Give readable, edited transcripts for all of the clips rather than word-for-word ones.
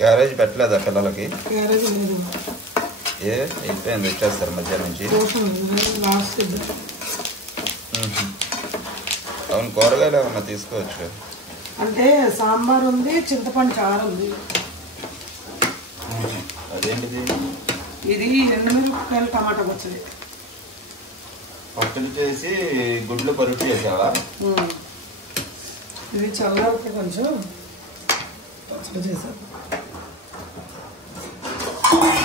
Carriage పెట్టలేదా పిల్లలకి? Carriage లేదు. అయిపోయింది, వచ్చేస్తారు మధ్యాహ్నం నుంచి. అవును, కూరగాయలు ఏమన్నా తీసుకోవచ్చు. అంటే సాంబార్ ఉంది, చింతపండు చారు ఉంది. అదేంటిది? ఇది ఎండుమిరపకాయలు టమాటా పచ్చడి. పచ్చడి చేసి గుడ్లు పరుపు చేసావా? ఇది చల్లారితే కొంచెం పచ్చడి చేసాను.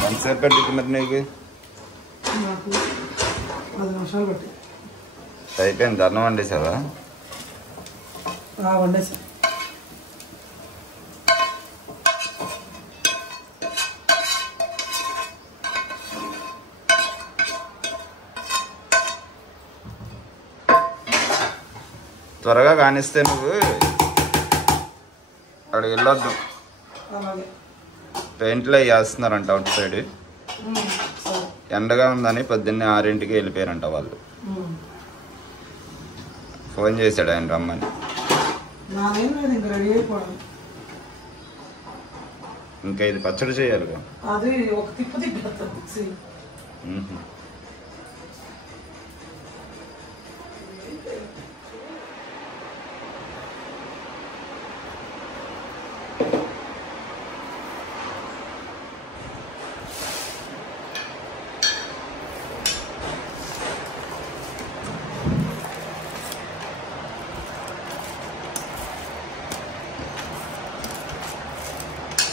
ఎంతసేపు పట్టింది మరి నీకు? నాకు 10 నిమిషాలు పట్టి. అయిపోయింది. అన్నం వండేసావా? వండేసా. త్వరగా కానిస్తే నువ్వు అక్కడ వెళ్ళొద్దు. పెయింట్లో వేస్తున్నారంట అవుట్ సైడ్. ఎండగా ఉందని పొద్దున్నే 6ంటికి వెళ్ళిపోయారంట వాళ్ళు. ఫోన్ చేశాడు ఆయన రమ్మని. ఇంకా ఇది పచ్చడి చేయాలిగా. అది ఒక తిప్పు తిప్పి.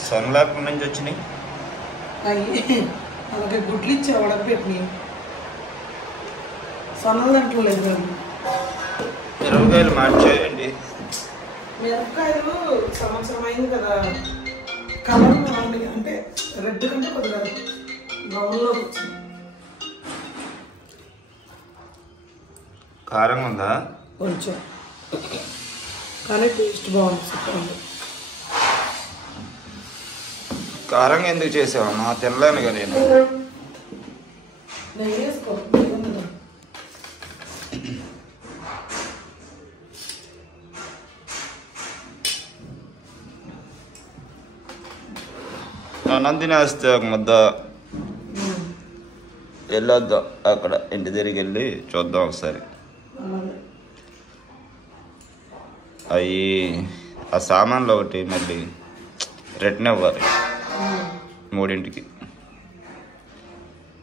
సన్లాప్ నుంచి వచ్చినాయి. అలాగే గుడ్లు ఇచ్చా వడపెట్టినాయి. సన్నలు దాంట్లో లేదు. మిరపకాయలు మార్చేయండి. మిరపకాయలు సంవత్సరం అయింది కదా, కలర్ మారింది. అంటే రెడ్ కంటే కొద్దిగా బ్రౌన్లో వచ్చింది. కారం ఉందా? కొంచెం, కానీ టేస్ట్ బాగుంది. సూపర్ ఉంది. కారంగా ఎందుకు చేసావమ్మా? తినలేను కదా నేను. అన్నం తినేస్తే ఒక ముద్ద వెళ్ళొద్దాం. అక్కడ ఇంటి దగ్గరికి వెళ్ళి చూద్దాం ఒకసారి. అవి ఆ సామాన్లు ఒకటి మళ్ళీ రిటర్న్ ఇవ్వాలి 3ంటికి.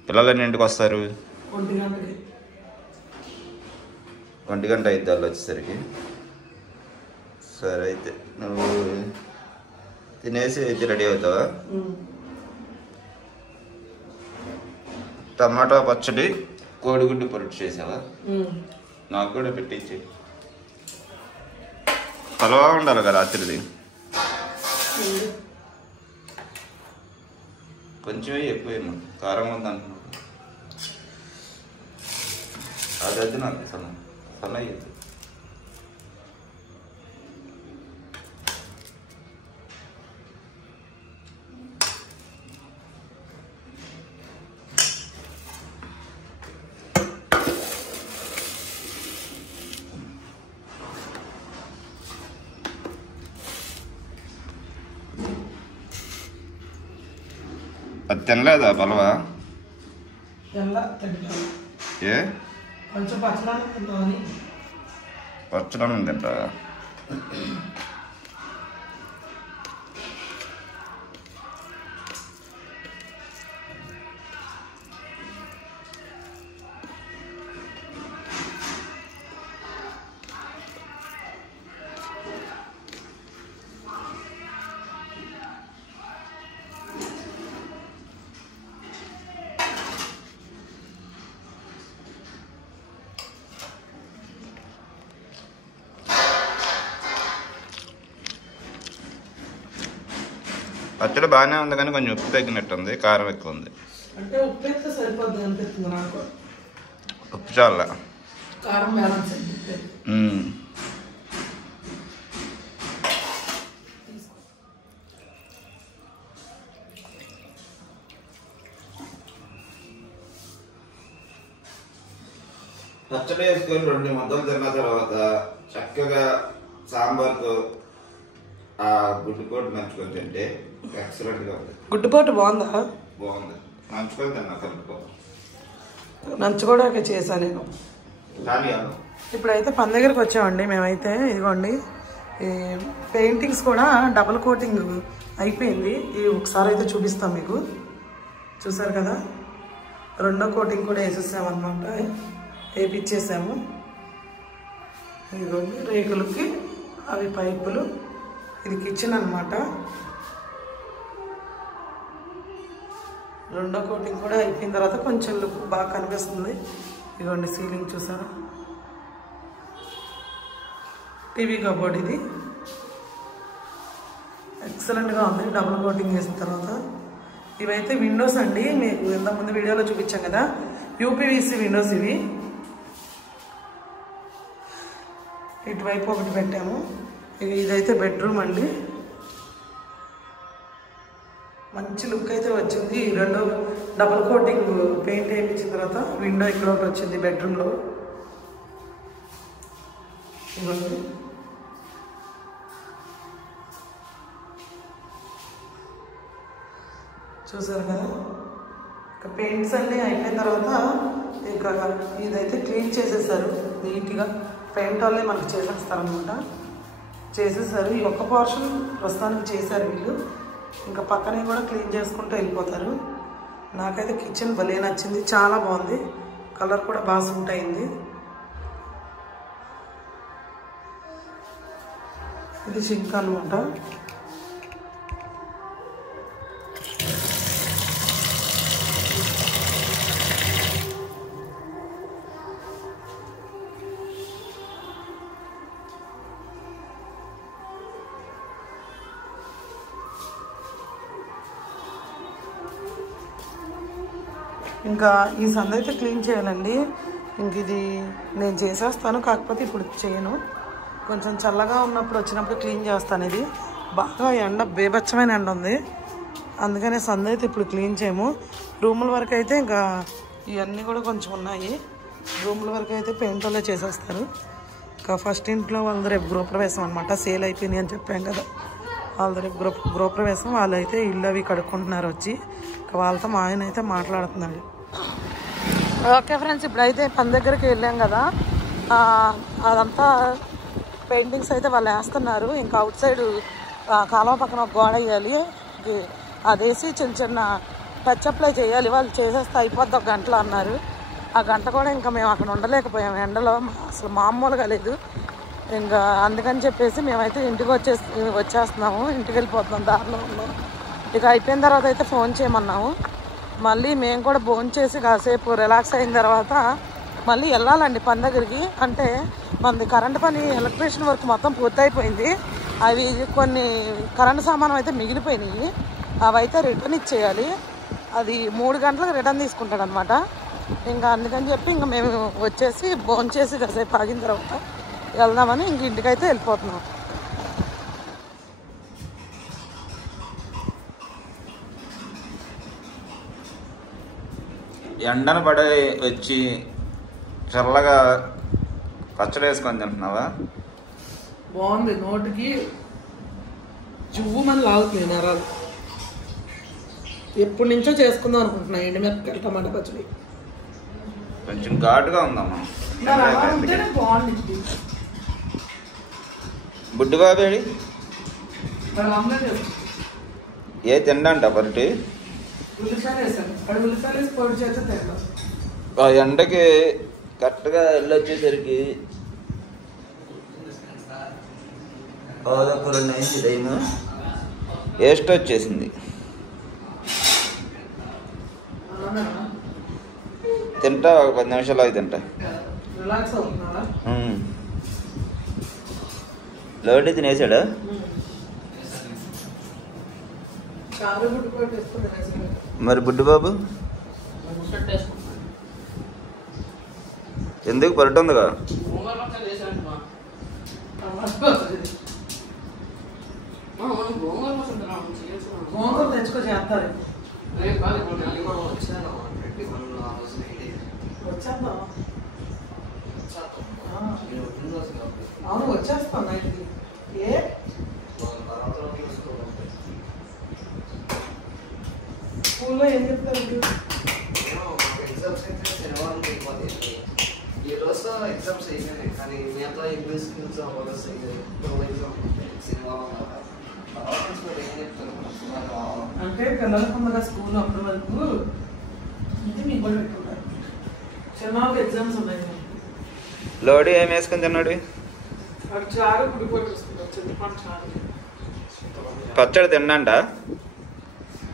పిల్లలు ఎన్నింటికి వస్తారు? 1 గంట అయితే వాళ్ళు వచ్చేసరికి. సరే అయితే నువ్వు తినేసి అయితే రెడీ అవుతావా? టమాటా పచ్చడి, కోడిగుడ్డు పొరుటు చేసావా? నాకు కూడా పెట్టించి. పలవా ఉండాలి కదా రాత్రిది. కొంచెమే ఎక్కువేమో కారం ఉందంటున్నాడు. అది నాకు సన్న అయ్యేది. అది తినలేదా పలవా? ఏ కొంచెం పచ్చడం తింటా. పచ్చడి బాగానే ఉంది కానీ కొంచెం ఉప్పు తగ్గినట్టుంది, కారం ఎక్కువ ఉంది. అంటే ఉప్పు అయితే సరిపోద్ది అనిపిస్తుంది నాకు. ఉప్పు చాలా కారం బ్యాలెన్స్ అనిపిస్తుంది. పచ్చడి వేసుకొని 2 ముద్దలు తిన్న తర్వాత చక్కగా సాంబార్తో ఆ గుడ్డుకోటి నంచుకొని తింటే ఎక్సలెంట్గా ఉంది. గుడ్డుపోటు బాగుందా? బాగుంది. నంచుకొని తిన్నా కలుపుకో. నంచుకోవడానికి చేశాను నేను. కానీ ఇప్పుడైతే పని దగ్గరికి వచ్చామండి మేమైతే. ఇదిగోండి ఈ పెయింటింగ్స్ కూడా డబుల్ కోటింగ్ అయిపోయింది. ఇది ఒకసారి అయితే చూపిస్తాం మీకు. చూసారు కదా, 2వ కోటింగ్ కూడా వేసేసామన్నమాట, వేపించేసాము. ఇదిగోండి రేకులకి అవి పైపులు, ఇది కిచెన్ అన్నమాట. 2వ కోటింగ్ కూడా అయిపోయిన తర్వాత కొంచెం లుక్ బాగా కనిపిస్తుంది. ఇదిగోండి సీలింగ్ చూసారా, టీవీ కబోర్డ్ ఇది ఎక్సలెంట్గా ఉంది డబుల్ కోటింగ్ వేసిన తర్వాత. ఇవైతే విండోస్ అండి, మీకు ఇంతకుముందు వీడియోలో చూపించాం కదా, యూపీవీసీ విండోస్ ఇవి. ఇటువైపు ఒకటి పెట్టాము. ఇదైతే బెడ్రూమ్ అండి, మంచి లుక్ అయితే వచ్చింది. 2వ డబుల్ కోటింగ్ పెయింట్ వేయించిన తర్వాత విండో ఇక్కడ ఒకటి వచ్చింది బెడ్రూమ్లో. ఇవ్వండి చూసారు కదా. ఇక పెయింట్స్ అన్నీ అయిపోయిన తర్వాత ఇక ఇదైతే క్లీన్ చేసేసారు నీట్గా. పెయింట్ వాళ్ళే మనకు చేసేస్తారనమాట, చేసేసారు. ఈ ఒక్క పోర్షన్ ప్రస్తుతానికి చేశారు వీళ్ళు, ఇంకా పక్కనే కూడా క్లీన్ చేసుకుంటూ వెళ్ళిపోతారు. నాకైతే కిచెన్ భలే నచ్చింది, చాలా బాగుంది. కలర్ కూడా బాగా సూట్ అయింది. ఇది సింక్ అనమాట. ఇంకా ఈ సందు అయితే క్లీన్ చేయాలండి. ఇంక ఇది నేను చేసేస్తాను, కాకపోతే ఇప్పుడు చేయను. కొంచెం చల్లగా ఉన్నప్పుడు వచ్చినప్పుడు క్లీన్ చేస్తాను. ఇది బాగా ఎండ, బేబచ్చమైన ఎండ ఉంది, అందుకనే సందు అయితే ఇప్పుడు క్లీన్ చేయము. రూముల వరకు అయితే ఇంకా ఇవన్నీ కూడా కొంచెం ఉన్నాయి. రూముల వరకు అయితే పెయింట్ వాళ్ళే చేసేస్తారు. ఇంకా ఫస్ట్ ఇంట్లో వాళ్ళది రేపు గృహప్రవేశం అనమాట, సేల్ అయిపోయినాయి అని చెప్పాం కదా. వాళ్ళది రేపు గృహప్రవేశం, వాళ్ళైతే ఇల్లు అవి కడుక్కుంటున్నారు వచ్చి. వాళ్ళతో మా ఆయన అయితే మాట్లాడుతున్నాడు. ఓకే ఫ్రెండ్స్, ఇప్పుడైతే పని దగ్గరికి వెళ్ళాం కదా, అదంతా పెయింటింగ్స్ అయితే వాళ్ళు వేస్తున్నారు. ఇంకా అవుట్ సైడ్ కాలువ పక్కన ఒక గోడ వేయాలి, అదేసి చిన్న చిన్న టచ్ అప్లై చేయాలి. వాళ్ళు చేసేస్తే అయిపోద్ది 1 గంటలో అన్నారు. ఆ గంట కూడా ఇంకా మేము అక్కడ ఉండలేకపోయాము, ఎండలో అసలు మామూలుగా లేదు. ఇంకా అందుకని చెప్పేసి మేమైతే ఇంటికి వచ్చేస్తున్నాము, ఇంటికి వెళ్ళిపోతున్నాం, దారిలో ఉన్నాం. ఇక అయిపోయిన తర్వాత అయితే ఫోన్ చేయమన్నాము. మళ్ళీ మేము కూడా భోజనం చేసి కాసేపు రిలాక్స్ అయిన తర్వాత మళ్ళీ వెళ్ళాలండి పని దగ్గరికి. అంటే మనది కరెంట్ పని, ఎలక్ట్రీషియన్ వర్క్ మొత్తం పూర్తయిపోయింది. అవి కొన్ని కరెంట్ సామానం అయితే మిగిలిపోయినాయి, అవి అయితే రిటర్న్ ఇచ్చేయాలి. అది 3 గంటలకు రిటర్న్ తీసుకుంటాడు అనమాట. ఇంకా అందుకని చెప్పి ఇంకా మేము వచ్చేసి భోజనం చేసి కాసేపు ఆగిన తర్వాత వెళ్దామని ఇంక ఇంటికైతే వెళ్ళిపోతున్నాం. ఎండను పడి వచ్చి చల్లగా పచ్చడి వేసుకొని తింటున్నావా? బాగుంది, నోటికి జువ్వుమని లాగుతుంది నరాలు. ఎప్పటి నుంచో చేసుకుందాం అనుకుంటున్నా ఎండుమిరపకాయల టమాటా పచ్చడి. కొంచెం ఘాటుగా ఉందమ్మా. బాగుంది. బుడ్డు బాబేడి ఏ తిండంట పరుటి ఆ ఎండకి కరెక్ట్గా వెళ్ళొచ్చేసరికి 2 అయింది టైము. వేస్ట్ వచ్చేసింది. తింటా, ఒక 10 నిమిషాలు అవి తింటా. లోడి తినేసాడా? మరి బుడ్డిబాబు ఎందుకు పరట ఉందిగా గోంగూర తెచ్చుకో చేస్తారు వచ్చేద్దాం అవును వచ్చేస్తాను నైట్కి ఏ స్కూల్లో ఏం చెప్తారు ఈ రోజు ఎగ్జామ్స్ అయిపోయినాయి కానీ మిగతా ఇంగ్లీష్ స్కిల్స్ అవ్వాలి సినిమా అంటే పిల్లలకు ముందుగా స్కూల్ అప్పటి వరకు ఇది మీకు కూడా పెట్టుకుంటారు సినిమాకు ఎగ్జామ్స్ ఉన్నాయి లోడి ఏం వేసుకుని తిన్నాడు అటు చారు కుడిపోయి చూసుకుంటారు చింతపండు చారు పచ్చడి తిన్నాంట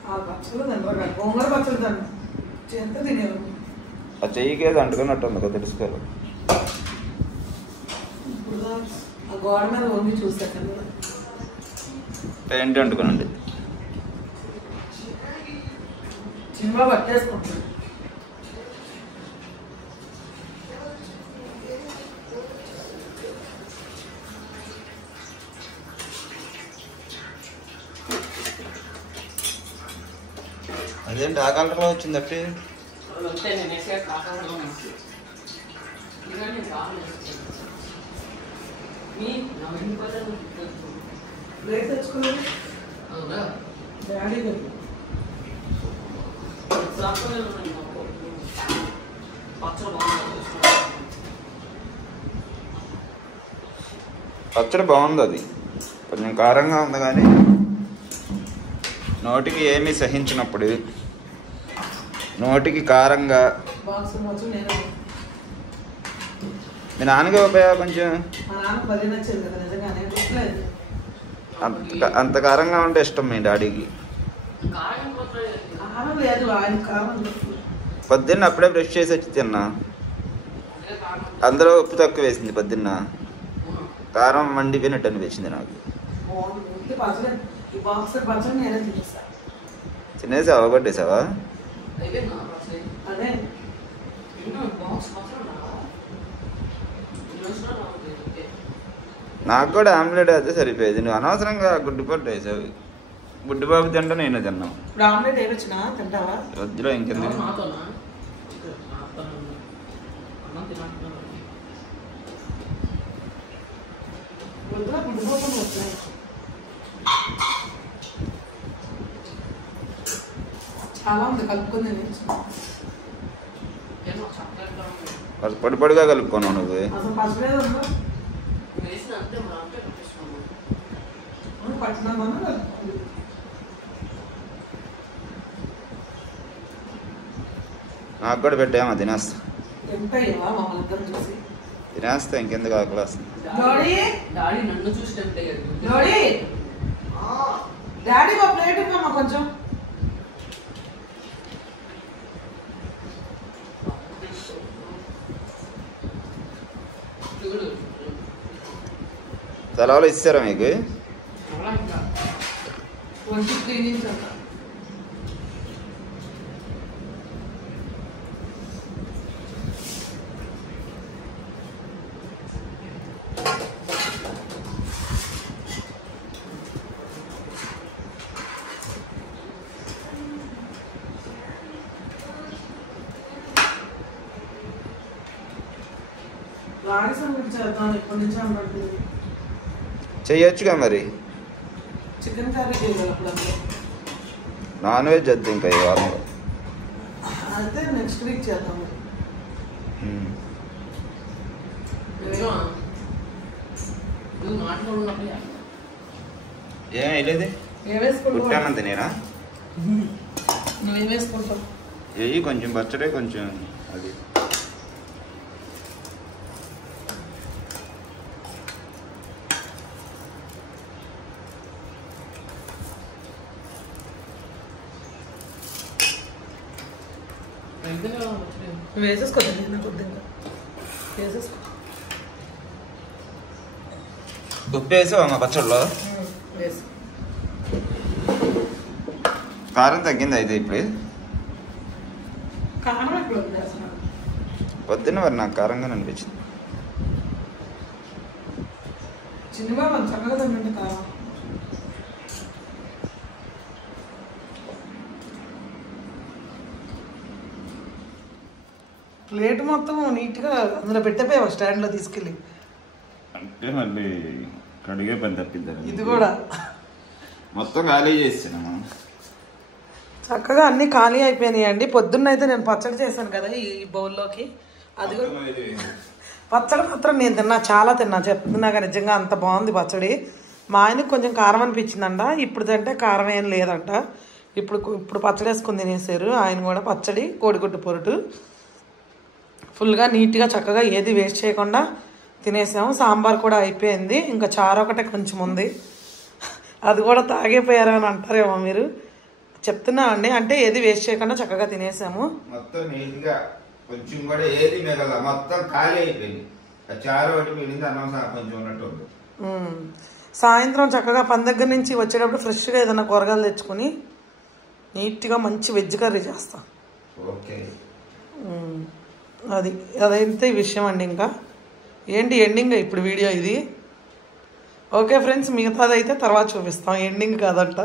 ఆ పచ్చళ్ళు తినరు గోంగూర పచ్చడి తిన్నాను చేస్తే తినేరు ఆ చెయ్యికి ఏదో అంటుకున్నట్టు ఉంది కదా తెలుసుకోవాలి ఇప్పుడు ఆ గోడ మీద వంగి చూసాక ఏంటి అంటుకునండి సినిమా పట్టేసుకుంటాడు అదేంటి ఆ కలర్లో వచ్చింది అట్టి ప్లేట్ తెచ్చుకున్నాను డాడీ గారు పచ్చడి బాగుంది అది కొంచెం కారంగా ఉంది కానీ నోటికి ఏమీ సహించినప్పుడు నోటికి కారంగా బాక్స్ మొత్తం నేను మీ నాన్నకి ఉపయోగ కొంచెం మా నాన్న బలి నచ్చింది కదా నిజంగానే గుర్తులేదు అంత కారంగా ఉంటే ఇష్టం మీ డాడీకి కారం లేదు ఆయన కారం పొద్దున్న అప్పుడే బ్రష్ చేసి వచ్చి తిన్నా అందులో ఉప్పు తక్కువ వేసింది పొద్దున్న కారం మండిపోయినట్టు అనిపించింది నాకు బాగుంది పచ్చడి ఈ బాక్స్ పచ్చడి నేనే తినేస్తా తినేసి అవగొట్టేసావా అదే నాకు కూడా ఆమ్లెట్ అయితే సరిపోయేది నువ్వు అనవసరంగా గుడ్డిపట్టు వేసావు గుడ్డిబాబు తింటా నేను తిన్నావు ఇప్పుడు ఆమ్లెట్ ఏమొచ్చినా తింటావా వద్దులో ఇంకెందుకు వద్దులా గుడ్డిపోకుండా వచ్చాయి చాలా ఉంది కలుపుకుంది పొడి పొడిగా కలుపుకున్నావు నువ్వు అసలు పచ్చలేదు ఉందా పట్టినామన్నా కలుపుకుంది నాకు కూడా పెట్టామా తినేస్తా ఎంత అయ్యావా మమ్మల్ని ఇద్దరు చూసి తినేస్తా ఇంకెందుకు ఆకలి వస్తుంది డాడీ నన్ను చూసి డాడీ మా ప్లేట్ ఇవ్వమ్మా కొంచెం సెలవులు ఇస్తారా మీకు ఒంటి క్లీనింగ్ అంట రాగి సంగతి చేద్దాం ఎప్పటి నుంచి అన్నట్టు చెయ్యొచ్చుగా మరి చికెన్ కర్రీ చేయాలి అప్పుడప్పుడు నాన్ వెజ్ వద్దు ఇంకా ఈ వారంలో అయితే నెక్స్ట్ వీక్ చేద్దాం ఏం వేయలేదు పుట్టానంత నేనా నువ్వేం వేసుకుంటావు వెయ్యి కొంచెం పచ్చడే కొంచెం అది వేసేసుకోండి నాకు కొద్దిగా వేసేసుకో ఉప్పు వేసావా మా పచ్చడిలో వేసి కారం తగ్గింది అయితే ఇప్పుడు. కారం ఎప్పుడు వదిలేస్తున్నాను పొద్దున్న మరి నాకు కారంగానే అనిపించింది. చిన్నబాబు చక్కగా తింటే కారం. ప్లేట్ మొత్తం నీట్గా అందులో పెట్టిపోయావా స్టాండ్లో తీసుకెళ్ళి? అంటే మళ్ళీ కడిగే పని తప్పిద్దాం. ఇది కూడా మొత్తం ఖాళీ చేసాను. చక్కగా అన్నీ ఖాళీ అయిపోయినాయి అండి. పొద్దున్న అయితే నేను పచ్చడి చేశాను కదా ఈ బౌల్లోకి. అది కూడా పచ్చడి మాత్రం నేను తిన్నా, చాలా తిన్నా, చెప్తున్నాగా నిజంగా అంత బాగుంది పచ్చడి. మా ఆయనకు కొంచెం కారం అనిపించిందంట, ఇప్పుడు తింటే కారం ఏం లేదంట. ఇప్పుడు పచ్చడి వేసుకొని తినేసారు ఆయన కూడా. పచ్చడి, కోడిగుడ్డు పొరుటు ఫుల్గా నీట్గా చక్కగా ఏది వేస్ట్ చేయకుండా తినేసాము. సాంబార్ కూడా అయిపోయింది, ఇంకా చారు ఒకటే కొంచెం ఉంది, అది కూడా తాగైపోయారా అని అంటారేమో మీరు. చెప్తున్నా అండి, అంటే ఏది వేస్ట్ చేయకుండా చక్కగా తినేసాము. మొత్తం నీట్గా కొంచెం కూడా ఏది మిగల, మొత్తం ఖాళీ అయిపోయింది. చారు ఒకటి మిగిలింది, అన్నం కొంచెం ఉన్నట్టు. సాయంత్రం చక్కగా పని దగ్గర నుంచి వచ్చేటప్పుడు ఫ్రెష్గా ఏదైనా కూరగాయలు తెచ్చుకొని నీట్గా మంచి వెజ్ కర్రీ చేస్తాం. ఓకే, అదైతే ఈ విషయం అండి. ఇంకా ఏంటి ఎండింగ్ ఇప్పుడు వీడియో ఇది. ఓకే ఫ్రెండ్స్, మిగతాదైతే తర్వాత చూపిస్తాం, ఎండింగ్ కాదంట.